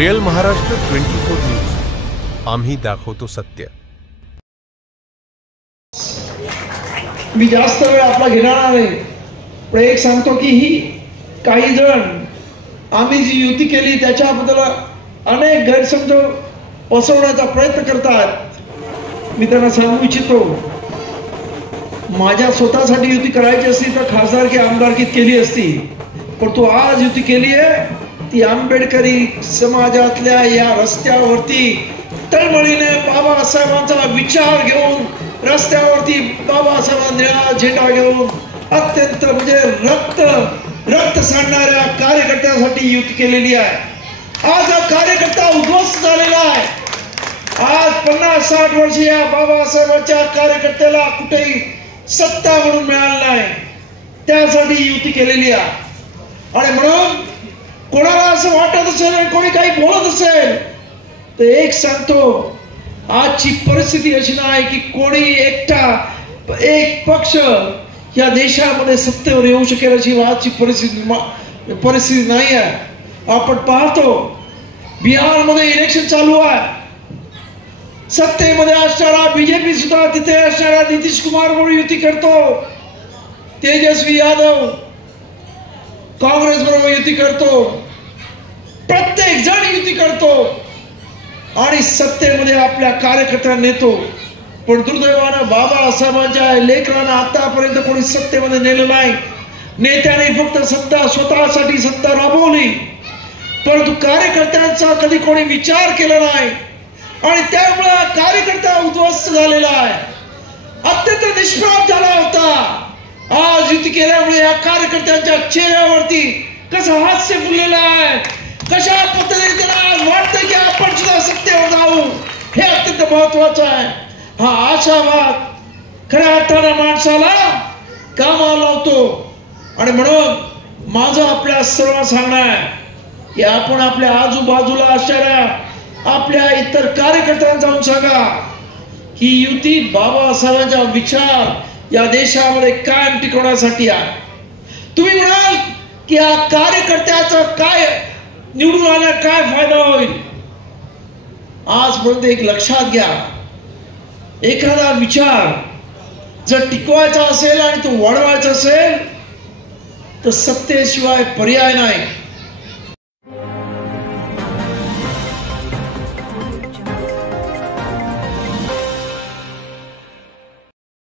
Real Maharashtra 24 news, आम्ही दाखवतो सत्य। मी जास्त वेळ आपला घेणार नाही, पण एक सांगतो की ही काही जण आम्ही जी युती केली त्याच्याबद्दल अनेक गैरसमज पसरवण्याचा प्रयत्न करतात। मी त्यांना सांगू इच्छितो, माझ्या स्वतःसाठी युती करायची असती तर खासदारकी आमदारकीत केली असती, पण तू आज युती केली आहे ती आंबेडकरी समाजातल्या या रस्त्यावरती तळमळीने बाबासाहेबांचा विचार घेऊन रस्त्यावरती बाबासाहेबांचा निळा झेंडा घेऊन अत्यंत म्हणजे रक्त सांडणाऱ्या कार्यकर्त्यासाठी युती केलेली आहे। आज हा कार्यकर्ता उद्ध्वस्त झालेला आहे। आज 50-60 वर्ष या बाबासाहेबांच्या कार्यकर्त्याला कुठेही सत्ता म्हणून मिळाली नाही, त्यासाठी युती केलेली आहे। आणि म्हणून कोणाला असं वाटत असेल, कोणी काही बोलत असेल तर एक सांगतो, आजची परिस्थिती अशी नाही की कोणी एकटा एक पक्ष या देशामध्ये सत्तेवर येऊ शकेल अशी आजची परिस्थिती नाही आहे। आपण पाहतो बिहारमध्ये इलेक्शन चालू आहे, सत्तेमध्ये असणारा बीजेपी सुद्धा तिथे असणारा नितीश कुमार बरोबर युती करतो, तेजस्वी यादव काँग्रेस बरोबर युती करतो, प्रत्येक जण युती करतो आणि सत्तेमध्ये आपल्या कार्यकर्त्यांना नेतो। पण दुर्दैवानं बाबासाहेबांच्या लेकरांना आतापर्यंत कोणी सत्तेमध्ये नेलं नाही। नेत्याने फक्त सत्ता स्वतःसाठी सत्ता राबवली, परंतु कार्यकर्त्यांचा कधी कोणी विचार केला नाही आणि त्यामुळे कार्यकर्ता उद्ध्वस्त झालेला आहे, अत्यंत निष्प्रभ झाला होता। आज युती केल्यामुळे या कार्यकर्त्यांच्या चेहऱ्यावरती कसं हास्य फुललेलं आहे, कशा पद्धतीने त्यांना वाटतं की आपण सुद्धा सत्तेवर जाऊ, हे अत्यंत महत्वाचं आहे। हा आशावाद खऱ्या अर्थानं माणसाला कामाला लावतो। आणि म्हणून माझं आपल्या सर्वांना सांगणं आहे की आपण आपल्या आजूबाजूला असणाऱ्या आपल्या इतर कार्यकर्त्यांना जाऊन सांगा की युती बाबासाहेबांचा विचार या देशामध्ये कायम टिकवण्यासाठी आहे। तुम्ही म्हणाल की या कार्यकर्त्याचा काय निवडून आल्या काय फायदा होईल? आजपर्यंत एक लक्षात घ्या, एखादा विचार जर टिकवायचा असेल आणि तो वाढवायचा असेल तर सत्तेशिवाय पर्याय नाही।